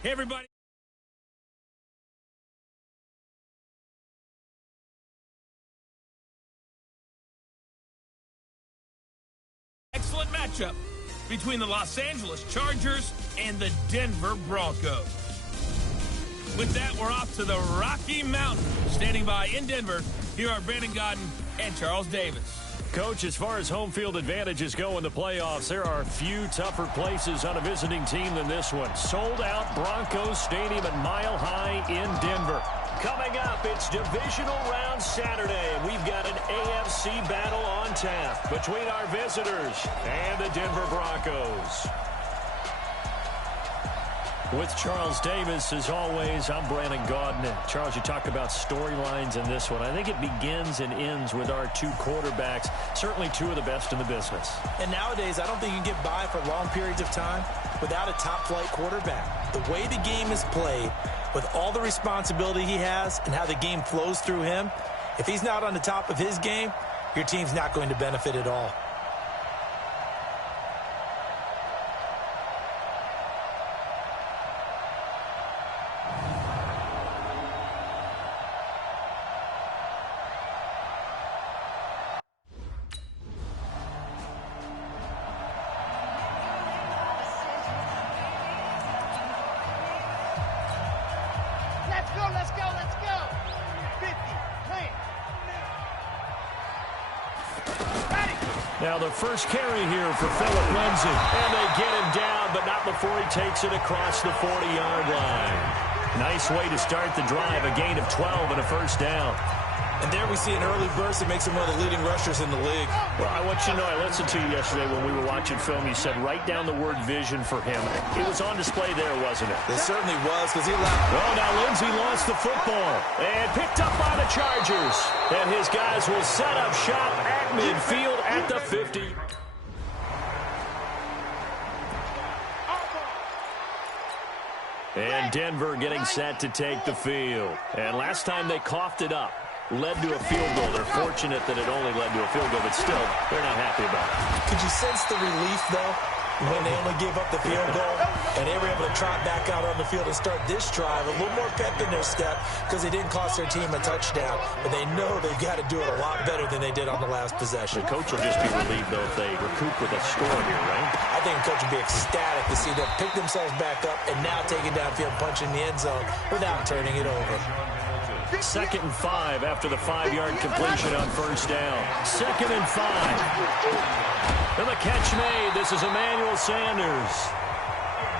Hey, everybody. Excellent matchup between the Los Angeles Chargers and the Denver Broncos. With that, we're off to the Rocky Mountains. Standing by in Denver, here are Brandon Godden and Charles Davis. Coach, as far as home field advantages go in the playoffs, there are a few tougher places on a visiting team than this one. Sold out Broncos Stadium at Mile High in Denver. Coming up, it's Divisional Round Saturday, and we've got an AFC battle on tap between our visitors and the Denver Broncos. With Charles Davis, as always, I'm Brandon Godden. Charles, you talk about storylines in this one. I think it begins and ends with our two quarterbacks, certainly two of the best in the business. And nowadays, I don't think you can get by for long periods of time without a top-flight quarterback. The way the game is played, with all the responsibility he has and how the game flows through him, if he's not on the top of his game, your team's not going to benefit at all. Let's go. 50, clear. Now the first carry here for Phillip Lindsay. And they get him down, but not before he takes it across the 40-yard line. Nice way to start the drive, a gain of 12 and a first down. And there we see an early burst that makes him one of the leading rushers in the league. Well, I want you to know, I listened to you yesterday when we were watching film. You said write down the word vision for him. It was on display there, wasn't it? It certainly was, because he allowed... Well, now Lindsay lost the football and picked up by the Chargers. And his guys will set up shop at midfield at the 50. And Denver getting set to take the field. And last time they coughed it up, led to a field goal. They're fortunate that it only led to a field goal, but still, they're not happy about it. Could you sense the relief, though, when they only gave up the field goal and they were able to trot back out on the field and start this drive? A little more pep in their step because they didn't cost their team a touchdown, but they know they've got to do it a lot better than they did on the last possession. The coach will just be relieved, though, if they recoup with a score here, right? I think the coach will be ecstatic to see them pick themselves back up and now take it downfield, punching the end zone without turning it over. 2nd and 5 after the 5-yard completion on first down. 2nd and 5. And the catch made. This is Emmanuel Sanders.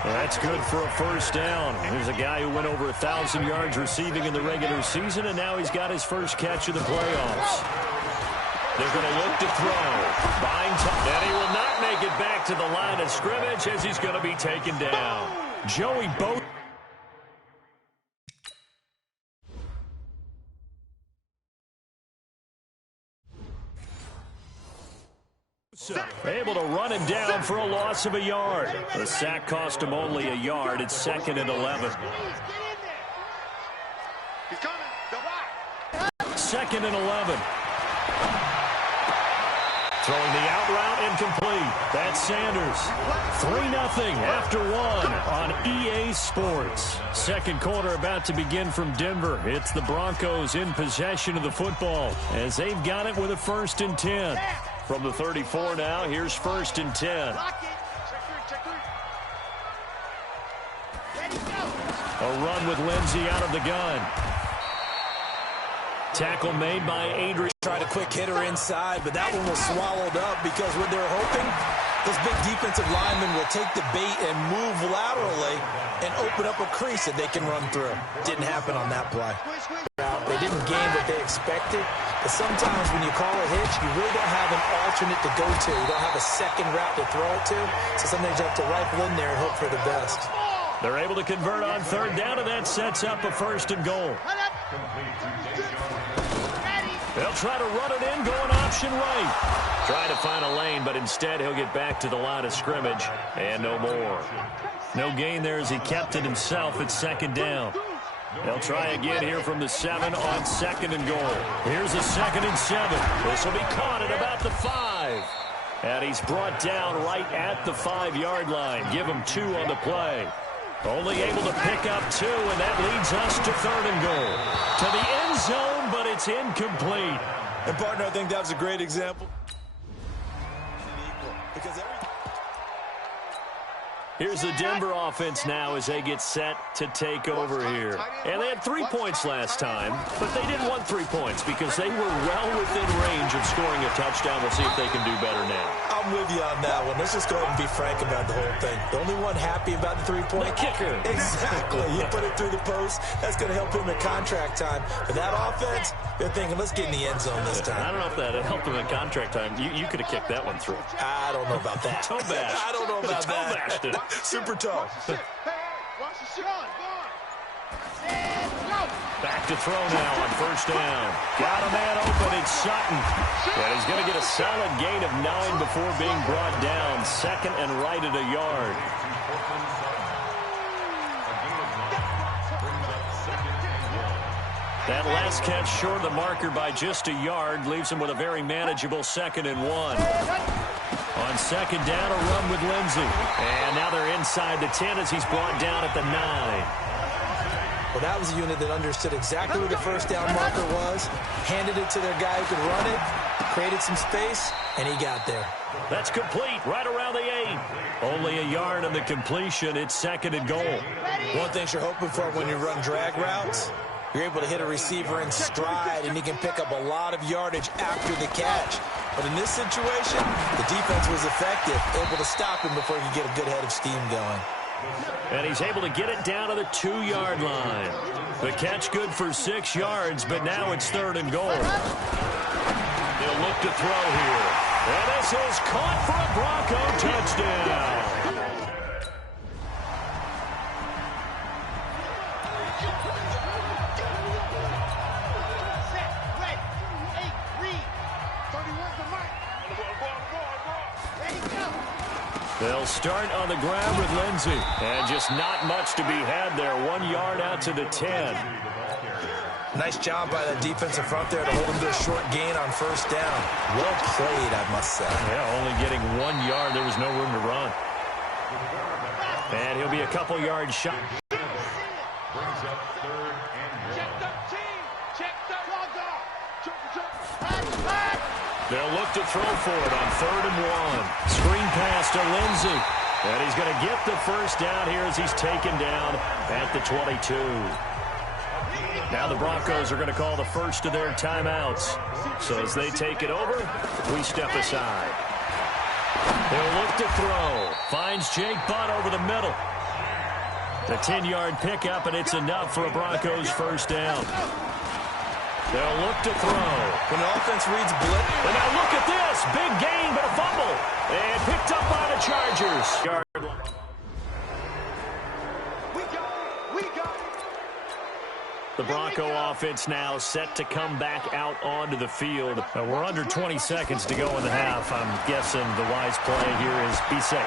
Well, that's good for a first down. Here's a guy who went over 1,000 yards receiving in the regular season, and now he's got his first catch of the playoffs. They're going to look to throw. Buying time. And he will not make it back to the line of scrimmage as he's going to be taken down. Joey Boat. Able to run him down for a loss of a yard. The sack cost him only a yard. It's 2nd and 11. 2nd and 11. Throwing the out route incomplete. That's Sanders. 3-0 after 1 on EA Sports. Second quarter about to begin from Denver. It's the Broncos in possession of the football as they've got it with a 1st and 10. From the 34 now, here's 1st and 10. A run with Lindsay out of the gun. Tackle made by Adrian. Tried a quick hitter inside, but that one was swallowed up because what they're hoping, those big defensive linemen will take the bait and move laterally and open up a crease that they can run through. Didn't happen on that play. They didn't gain what they expected, but sometimes when you call a hitch, you really don't have an alternate to go to. You don't have a second route to throw it to, so sometimes you have to rifle in there and hope for the best. They're able to convert on 3rd down, and that sets up a 1st and goal. They'll try to run it in, going option right. Try to find a lane, but instead he'll get back to the line of scrimmage, and no more. No gain there as he kept it himself at 2nd down. They'll try again here from the 7 on 2nd and goal. Here's a 2nd and 7. This will be caught at about the 5. And he's brought down right at the 5-yard line. Give him 2 on the play. Only able to pick up 2, and that leads us to 3rd and goal. To the end zone, but it's incomplete. And, partner, I think that was a great example. Here's the Denver offense now as they get set to take over here. And they had 3 points last time, but they didn't want 3 points because they were well within range of scoring a touchdown. We'll see if they can do better now. I'm with you on that one. Let's just go ahead and be frank about the whole thing. The only one happy about the 3-point kicker. Exactly. You put it through the post. That's going to help him at contract time. But that offense, they're thinking, let's get in the end zone this time. I don't know if that helped him at contract time. You could have kicked that one through. I don't know about that. Toe bash. I don't know about toe that. Bashed it. Super toe. Back to throw now on 1st down. Got a man open. It's Sutton. And he's going to get a solid gain of 9 before being brought down. 2nd and right at a yard. That last catch short of the marker by just a yard leaves him with a very manageable 2nd and 1. On 2nd down, a run with Lindsey. And now they're inside the 10 as he's brought down at the 9. Well, that was a unit that understood exactly where the 1st down marker was, handed it to their guy who could run it, created some space, and he got there. That's complete right around the 8. Only a yard on the completion. It's 2nd and goal. One thing you're hoping for when you run drag routes, you're able to hit a receiver in stride, and he can pick up a lot of yardage after the catch. But in this situation, the defense was effective, able to stop him before he could get a good head of steam going. And he's able to get it down to the 2-yard line. The catch good for 6 yards, but now it's 3rd and goal. They'll look to throw here. And this is caught for a Bronco touchdown. They'll start on the ground with Lindsey. And just not much to be had there. 1 yard out to the 10. Nice job by the defensive front there to hold him to a short gain on 1st down. Well played, I must say. Yeah, only getting 1 yard. There was no room to run. And he'll be a couple yards shy. They'll look to throw for it on 3rd and 1. Screen pass to Lindsey. And he's going to get the 1st down here as he's taken down at the 22. Now the Broncos are going to call the first of their timeouts. So as they take it over, we step aside. They'll look to throw. Finds Jake Butt over the middle. The 10-yard pickup, and it's enough for a Broncos 1st down. They'll look to throw. When the offense reads blitz. And now look at this. Big gain, but a fumble. And picked up by the Chargers. The Bronco offense now set to come back out onto the field. We're under 20 seconds to go in the half. I'm guessing the wise play here is be safe.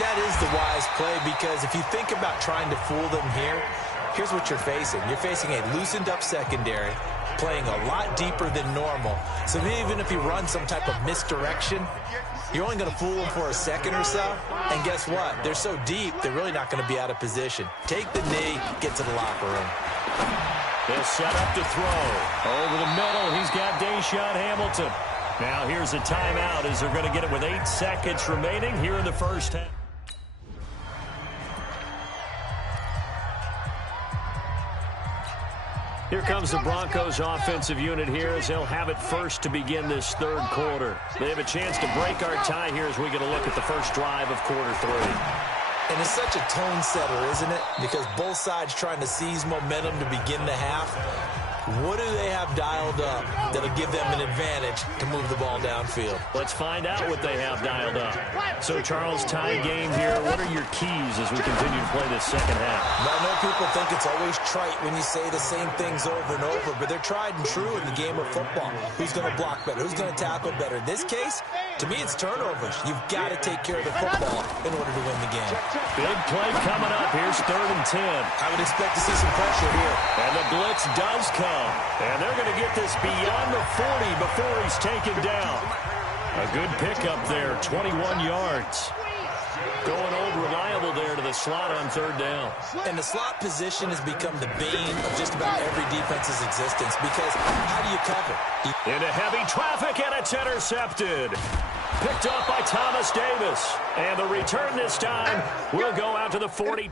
That is the wise play, because if you think about trying to fool them here, here's what you're facing. You're facing a loosened up secondary, playing a lot deeper than normal. So even if you run some type of misdirection, you're only going to fool them for a second or so. And guess what? They're so deep, they're really not going to be out of position. Take the knee, get to the locker room. They'll set up to throw. Over the middle, he's got Deshaun Hamilton. Now here's a timeout as they're going to get it with 8 seconds remaining here in the 1st half. Here comes the Broncos offensive unit here as they'll have it first to begin this 3rd quarter. They have a chance to break our tie here as we get a look at the first drive of quarter 3. And it's such a tone setter, isn't it? Because both sides trying to seize momentum to begin the half. What do they have dialed up that'll give them an advantage to move the ball downfield? Let's find out what they have dialed up. So, Charles, tie game here. What are your keys as we continue to play this second half? Now, I know people think it's always trite when you say the same things over and over, but they're tried and true in the game of football. Who's going to block better? Who's going to tackle better? In this case, to me, it's turnovers. You've got to take care of the football in order to win the game. Big play coming up. Here's 3rd and 10. I would expect to see some pressure here. And the blitz does come. And they're going to get this beyond the 40 before he's taken down. A good pickup there, 21 yards. Going old reliable there to the the slot on third down. And the slot position has become the bane of just about every defense's existence because how do you cover? Into heavy traffic, and it's intercepted. Picked up by Thomas Davis. And the return this time will go out to the 40.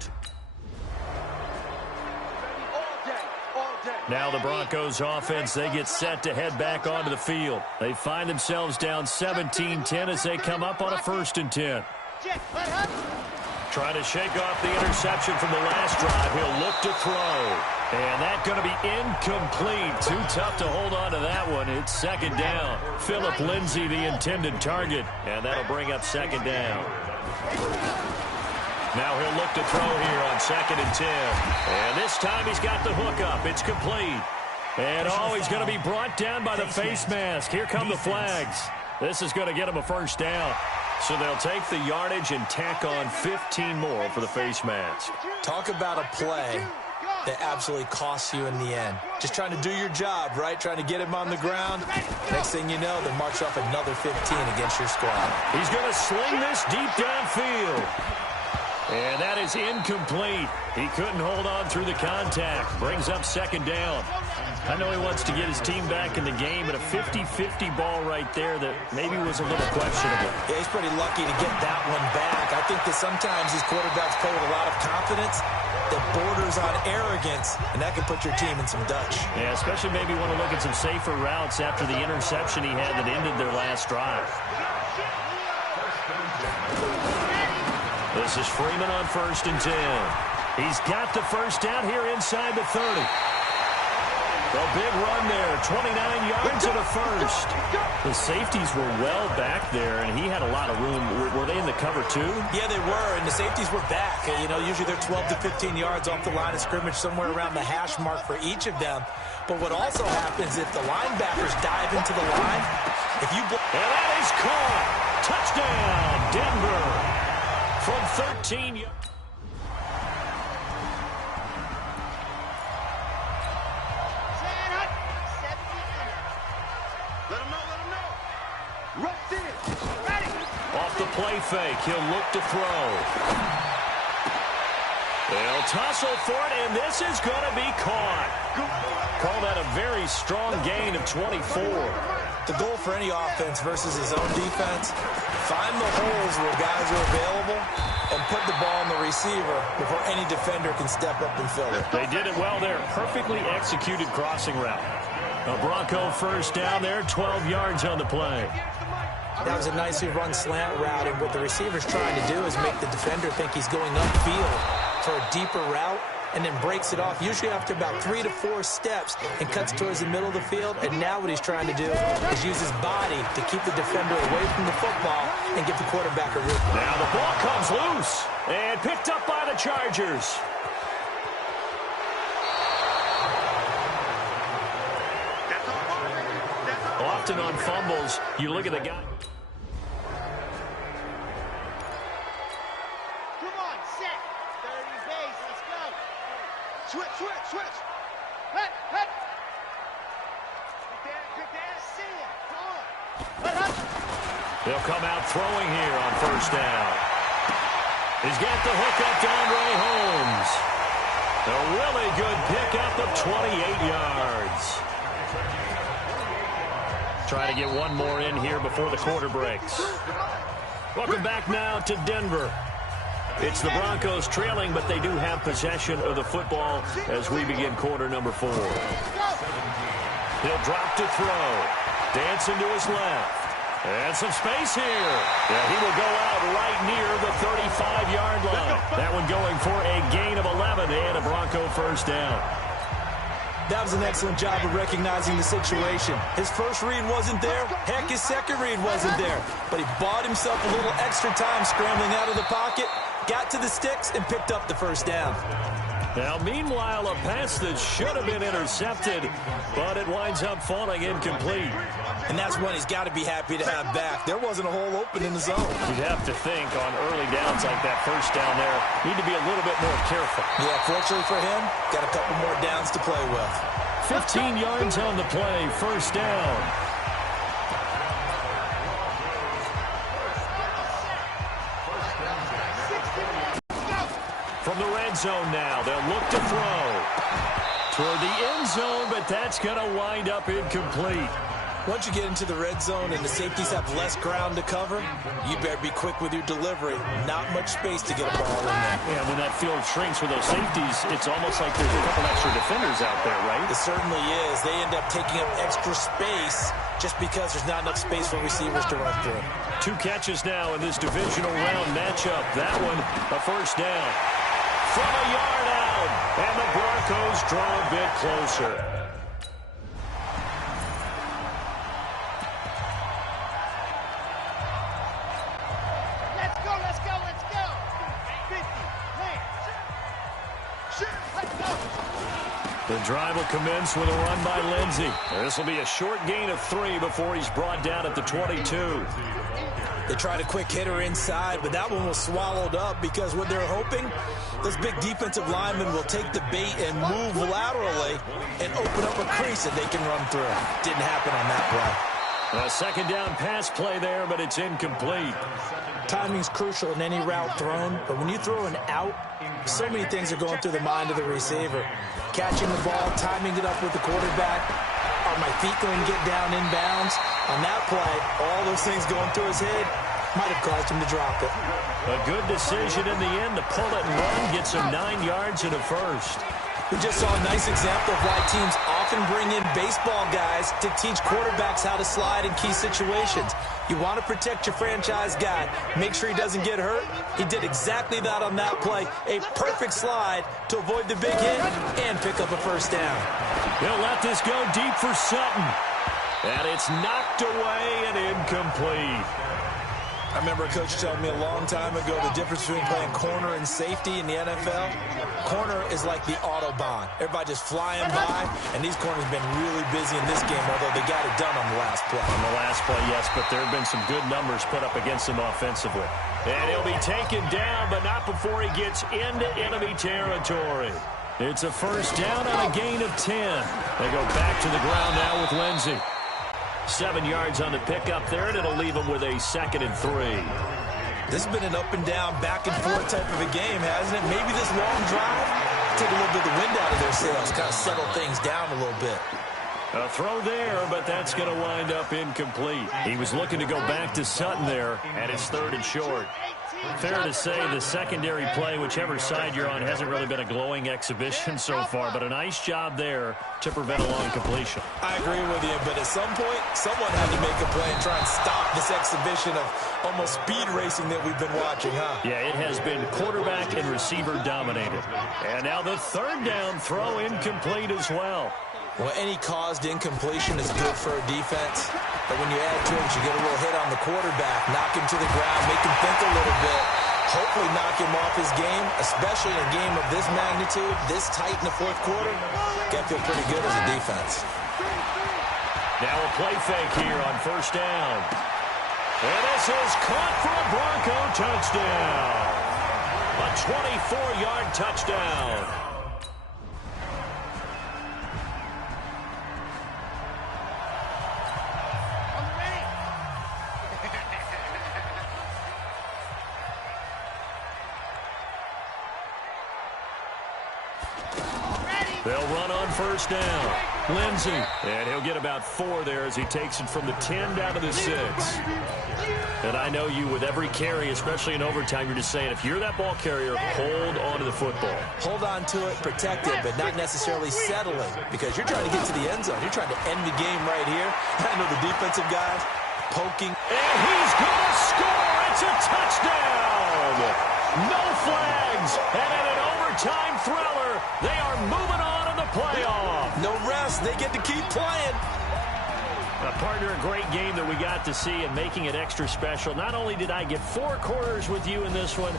Now the Broncos offense, they get set to head back onto the field. They find themselves down 17-10 as they come up on a 1st and 10. Trying to shake off the interception from the last drive. He'll look to throw. And that's going to be incomplete. Too tough to hold on to that one. It's 2nd down. Phillip Lindsay, the intended target. And that'll bring up 2nd down. Now he'll look to throw here on 2nd and 10. And this time he's got the hook up. It's complete. And he's going to be brought down by the face mask. Here come the flags. This is going to get him a 1st down. So they'll take the yardage and tack on 15 more for the face mask. Talk about a play that absolutely costs you in the end. Just trying to do your job, right? Trying to get him on the ground. Next thing you know, they march off another 15 against your squad. He's going to sling this deep downfield. And that is incomplete. He couldn't hold on through the contact. Brings up 2nd down. I know he wants to get his team back in the game, but a 50-50 ball right there that maybe was a little questionable. Yeah, he's pretty lucky to get that one back. I think that sometimes these quarterbacks play with a lot of confidence that borders on arrogance, and that can put your team in some Dutch. Yeah, especially maybe want to look at some safer routes after the interception he had that ended their last drive. This is Freeman on 1st and 10. He's got the 1st down here inside the 30. A big run there, 29 yards and a 1st. The safeties were well back there, and he had a lot of room. Were they in the cover too? Yeah, they were, and the safeties were back. You know, usually they're 12 to 15 yards off the line of scrimmage, somewhere around the hash mark for each of them. But what also happens if the linebackers dive into the line, if you... And that is caught. Touchdown, Denver. From 13 yards. Off the play fake, he'll look to throw. They'll tussle for it, and this is going to be caught. Call that a very strong gain of 24. The goal for any offense versus his own defense, find the holes where guys are available and put the ball on the receiver before any defender can step up and fill it. They did it well there. Perfectly executed crossing route. A Bronco 1st down there, 12 yards on the play. That was a nicely run slant route, and what the receiver's trying to do is make the defender think he's going upfield for a deeper route, and then breaks it off, usually after about 3 to 4 steps, and cuts towards the middle of the field. And now what he's trying to do is use his body to keep the defender away from the football and give the quarterback a rip. Now the ball comes loose and picked up by the Chargers. Often on fumbles, you look at the guy. Come on, set. 30 base, let's go. Switch. Hut. Good dance, see ya. Come on. They'll come out throwing here on 1st down. He's got the hook up to Andre Holmes. A really good pickup of 28 yards. Trying to get one more in here before the quarter breaks. Welcome back now to Denver. It's the Broncos trailing, but they do have possession of the football as we begin quarter number 4. He'll drop to throw. Dancing to his left. And some space here. Yeah, he will go out right near the 35-yard line. That one going for a gain of 11 and a Bronco 1st down. That was an excellent job of recognizing the situation. His first read wasn't there. Heck, his second read wasn't there. But he bought himself a little extra time scrambling out of the pocket, got to the sticks, and picked up the 1st down. Now, meanwhile, a pass that should have been intercepted, but it winds up falling incomplete. And that's one he's got to be happy to have back. There wasn't a hole open in the zone. You'd have to think on early downs like that 1st down there, need to be a little bit more careful. Yeah, fortunately for him, got a couple more downs to play with. 15 yards on the play, 1st down. zone now. They'll look to throw toward the end zone, but that's going to wind up incomplete. Once you get into the red zone and the safeties have less ground to cover, you better be quick with your delivery. Not much space to get a ball in there. Yeah, when that field shrinks with those safeties, it's almost like there's a couple extra defenders out there, right? It certainly is. They end up taking up extra space just because there's not enough space for receivers to run through. 2 catches now in this divisional round matchup. That one, a first down. From a yard out, and the Broncos draw a bit closer. Let's go, let's go, let's go. 50, man. Shoot, let's go. The drive will commence with a run by Lindsey. This will be a short gain of 3 before he's brought down at the 22. They tried a quick hitter inside, but that one was swallowed up because what they're hoping, those big defensive linemen will take the bait and move laterally and open up a crease that they can run through. Didn't happen on that play. A second down pass play there, but it's incomplete. Timing's crucial in any route thrown, but when you throw an out, so many things are going through the mind of the receiver. Catching the ball, timing it up with the quarterback. Are my feet going to get down inbounds? On that play, all those things going through his head might have caused him to drop it. A good decision in the end to pull it and run, gets him 9 yards and a first. We just saw a nice example of why teams often bring in baseball guys to teach quarterbacks how to slide in key situations. You want to protect your franchise guy. Make sure he doesn't get hurt. He did exactly that on that play. A perfect slide to avoid the big hit and pick up a first down. He'll let this go deep for Sutton. And it's knocked away and incomplete. I remember a coach telling me a long time ago the difference between playing corner and safety in the NFL. Corner is like the Autobahn. Everybody just flying by, and these corners have been really busy in this game, although they got it done on the last play. On the last play, yes, but there have been some good numbers put up against him offensively. And he'll be taken down, but not before he gets into enemy territory. It's a first down on a gain of 10. They go back to the ground now with Lindsey. 7 yards on the pickup there, and it'll leave them with a 2nd and 3. This has been an up and down, back and forth type of a game, hasn't it? Maybe this long drive take a little bit of the wind out of their sails, kind of settle things down a little bit. A throw there, but that's going to wind up incomplete. He was looking to go back to Sutton there, and it's 3rd and short. Fair to say the secondary play, whichever side you're on, hasn't really been a glowing exhibition so far, but a nice job there to prevent a long completion. I agree with you, but at some point, someone had to make a play and try and stop this exhibition of almost speed racing that we've been watching, huh? Yeah, it has been quarterback and receiver dominated. And now the 3rd down throw incomplete as well. Well, any caused incompletion is good for a defense, but when you add to it, you get a little hit on the quarterback, knock him to the ground, make him think a little bit, hopefully knock him off his game, especially in a game of this magnitude, this tight in the 4th quarter. Got to feel pretty good as a defense. Now a play fake here on first down. And this is caught for a Bronco touchdown. A 24-yard touchdown. They'll run on first down. Lindsey, and he'll get about 4 there as he takes it from the 10 down to the 6. And I know you, with every carry, especially in overtime, you're just saying, if you're that ball carrier, hold on to the football. Hold on to it, protect it, but not necessarily settling, because you're trying to get to the end zone. You're trying to end the game right here. I know the defensive guys poking. And he's going to score. It's a touchdown. No flags. And in an overtime thriller, they are moving on in the playoff. No rest. They get to keep playing. Partner, a great game that we got to see and making it extra special. Not only did I get 4 quarters with you in this one,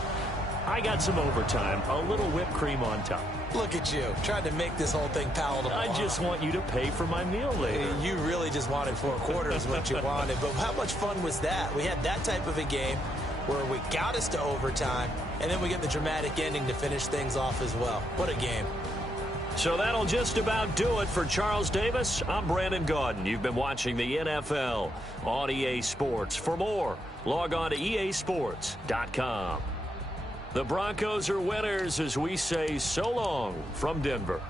I got some overtime, a little whipped cream on top. Look at you, trying to make this whole thing palatable. I just want you to pay for my meal later. You really just wanted 4 quarters, what you wanted. But how much fun was that? We had that type of a game where we got us to overtime, and then we get the dramatic ending to finish things off as well. What a game. So that'll just about do it for Charles Davis. I'm Brandon Gaudin. You've been watching the NFL on EA Sports. For more, log on to easports.com. The Broncos are winners as we say so long from Denver.